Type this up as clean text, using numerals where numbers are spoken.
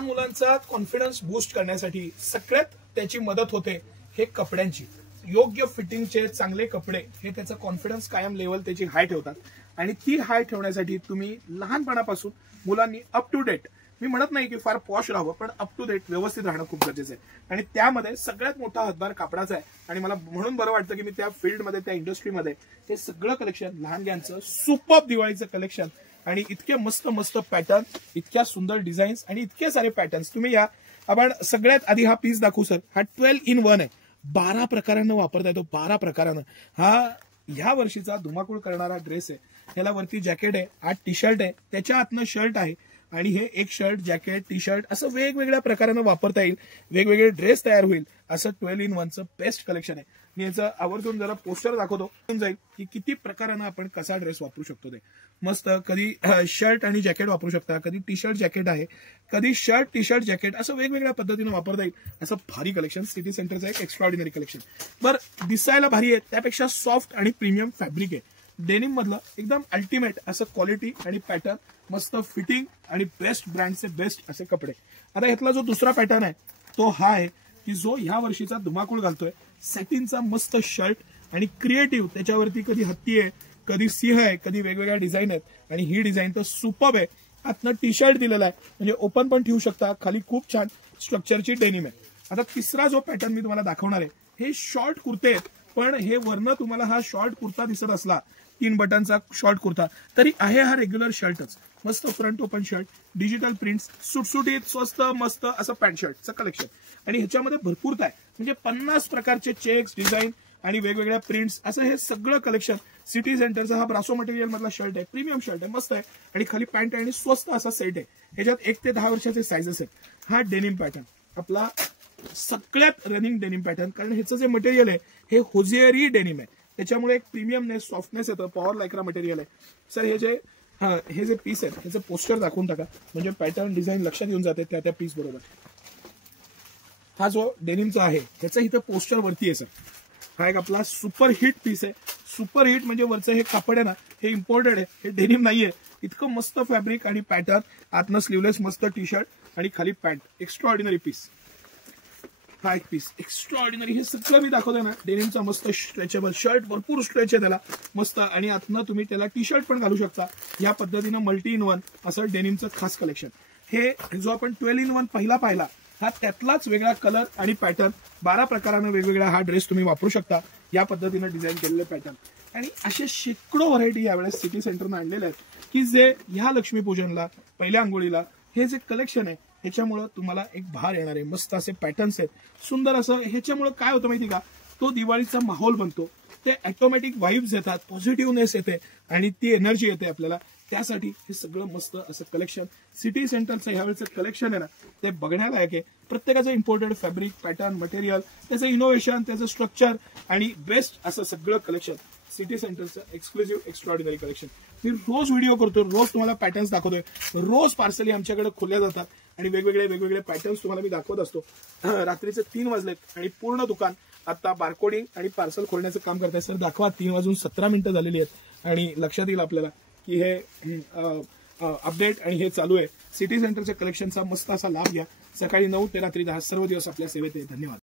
लहान मुलांचा confidence boost करण्यासाठी सगळ्यात त्याची मदत होते हे कपड्यांची. योग्य फिटिंगचे चांगले कपडे हे त्याचा कॉन्फिडन्स कायम लेवल त्याची हाय ठेवतात आणि ती हाय ठेवण्यासाठी तुम्ही लहानपणापासून मुलांनी अप टू डेट, मी म्हणत नाही की फार पॉश राहावं, पण अप टू डेट व्यवस्थित राहणं खूप गरजेचं आहे. आणि त्यामध्ये सगळ्यात मोठा हातभार कापडाचा आहे. आणि मला म्हणून बरं वाटतं की मी त्या फील्डमध्ये, त्या इंडस्ट्रीमध्ये हे सगळं कलेक्शन लहानग्यांचं सुपर दिवाळीचं कलेक्शन आणि इतके मस्त मस्त पॅटर्न, इतक्या सुंदर डिझाईन्स आणि इतके सारे पॅटर्न्स. तुम्ही या, आपण सगळ्यात आधी हा पीस दाखवू सर. हा 12 in 1 आहे. 12 प्रकारांना वापरता येतो. 12 प्रकारानं हा ह्या वर्षीचा धुमाकूळ करणारा ड्रेस आहे. ह्याला वरती जॅकेट आहे, आत टी शर्ट आहे, त्याच्या आतनं शर्ट आहे आणि हे एक शर्ट, जॅकेट, टी शर्ट असं वेगवेगळ्या प्रकारानं वापरता येईल. वेगवेगळे ड्रेस तयार होईल असं 12 in 1चं बेस्ट कलेक्शन आहे. मी याचं आवर्जून जरा पोस्टर दाखवतो, जाईल की किती प्रकारानं आपण कसा ड्रेस वापरू शकतो. ते मस्त, कधी शर्ट आणि जॅकेट वापरू शकता, कधी टी शर्ट जॅकेट आहे, कधी शर्ट टी शर्ट जॅकेट, असं वेगवेगळ्या पद्धतीनं वापरता येईल असं भारी कलेक्शन. सिटी सेंटरचं एक एक्स्ट्राऑर्डिनरी कलेक्शन. बरं, दिसायला भारी आहे, त्यापेक्षा सॉफ्ट आणि प्रीमियम फॅब्रिक आहे. डेनिम मधलं एकदम अल्टिमेट असं क्वालिटी आणि पॅटर्न, मस्त फिटिंग आणि बेस्ट ब्रँडचे बेस्ट असे कपडे. आता ह्यातला जो दुसरा पॅटर्न आहे तो हा आहे की जो ह्या वर्षीचा धुमाकूळ घालतोय. सॅटिनचा मस्त शर्ट आणि क्रिएटिव्ह, त्याच्यावरती कधी हत्ती आहे, कधी सिंह आहे, कधी वेगवेगळ्या डिझाईन आहेत आणि ही डिझाईन तर सुपर्ब आहे. आतनं टी शर्ट दिलेला आहे, म्हणजे ओपन पण ठेवू शकता. खाली खूप छान स्ट्रक्चरची डेनिम आहे. आता तिसरा जो पॅटर्न मी तुम्हाला दाखवणार आहे हे शॉर्ट कुर्ते आहेत, पण हे वरनं तुम्हाला हा शॉर्ट कुर्ता दिसत असला, 3 बटनचा शॉर्ट कुर्ता, तरी आहे हा रेग्युलर शर्टच. मस्त front open shirt, digital prints, सुटसुटीत स्वस्त मस्त असं पॅन्ट शर्टचं कलेक्शन. आणि ह्याच्यामध्ये भरपूर आहे, म्हणजे 50 प्रकारचे चेक्स, डिझाईन आणि वेगवेगळ्या प्रिंट्स असं हे सगळं कलेक्शन. सिटी सेंटरचा हा ब्रासो मटेरियल मधला शर्ट आहे, प्रीमियम शर्ट आहे, मस्त आहे आणि खाली पॅन्ट आहे आणि स्वस्त असा सेट आहे. ह्याच्यात 1 ते 10 वर्षाचे सायझेस आहेत. हा डेनिम पॅटर्न आपला सगळ्यात रनिंग डेनिम पॅटर्न, कारण ह्याचं जे मटेरियल आहे हे होजियरी डेनिम आहे, त्याच्यामुळे एक प्रीमियमनेस, सॉफ्टनेस येतं. पॉवर लायक्रा मटेरियल आहे सर. हे जे पीस आहेत ह्याचं पोस्टर दाखवून टाका, म्हणजे पॅटर्न डिझाईन लक्षात येऊन जाते त्या पीस बरोबर. हा जो डेनिमचा आहे ह्याचं इथं पोस्टर वरती आहे सर. हा एक आपला सुपर हिट पीस आहे. सुपर हिट म्हणजे वरचं हे कापड आहे ना, हे इम्पोर्टेड आहे, हे डेनिम नाहीये. इतकं मस्त फॅब्रिक आणि पॅटर्न, आतनं स्लीवलेस मस्त टी शर्ट आणि खाली पॅन्ट. Extraordinary piece. हा एक पीस एक्स्ट्राऑर्डिनरी. हे सगळं मी दाखवतोय ना, डेनिमचा मस्त स्ट्रेचेबल शर्ट, भरपूर स्ट्रेच आहे त्याला मस्त, आणि आतनं तुम्ही त्याला टी शर्ट पण घालू शकता. या पद्धतीनं मल्टी इन 1 असं डेनिमचं खास कलेक्शन. हे जो आपण 12 in 1 पहिला पाहिला, हा त्यातलाच वेगळा कलर आणि पॅटर्न. 12 प्रकारानं वेगवेगळा हा ड्रेस तुम्ही वापरू शकता. या पद्धतीनं डिझाईन केलेले पॅटर्न आणि असे शेकडो व्हरायटी यावेळेस सिटी सेंटरनं आणलेल्या आहेत की जे ह्या लक्ष्मीपूजनला, पहिल्या आंघोळीला हे जे कलेक्शन आहे ह्याच्यामुळं तुम्हाला एक भार येणार आहे. मस्त असे पॅटर्न्स आहेत, सुंदर असं. ह्याच्यामुळं काय होतं माहिती का, तो दिवाळीचा माहोल बनतो. ते ऑटोमॅटिक वाईब्स येतात, पॉझिटिव्हनेस येते आणि ती एनर्जी येते आपल्याला. त्यासाठी हे सगळं मस्त असं कलेक्शन सिटी सेंटरचं ह्यावेळेचं कलेक्शन आहे ना, ते बघण्यालायक आहे. प्रत्येकाचं इम्पोर्टेड फॅब्रिक, पॅटर्न, मटेरियल, त्याचं इनोव्हेशन, त्याचं स्ट्रक्चर आणि बेस्ट असं सगळं कलेक्शन. सिटी सेंटरचं एक्सक्लुझिव्ह एक्स्ट्राऑर्डिनरी कलेक्शन. मी रोज व्हिडिओ करतो, रोज तुम्हाला पॅटर्न्स दाखवतोय, रोज पार्सली आमच्याकडे खोलल्या जातात आणि वेगवेगळे पॅटर्न्स तुम्हाला मी दाखवत असतो. रात्रीचे 3 वाजलेत आणि पूर्ण दुकान आता बारकोडिंग आणि पार्सल खोलण्याचं काम करताय. सर दाखवा, 3:17 झालेली आहेत आणि लक्षात येईल आपल्याला की हे अपडेट आणि हे चालू आहे. सिटी सेंटरच्या कलेक्शनचा मस्त असा लाभ घ्या. सकाळी 9 ते रात्री 10 सर्व दिवस आपल्या सेवेत आहे. धन्यवाद.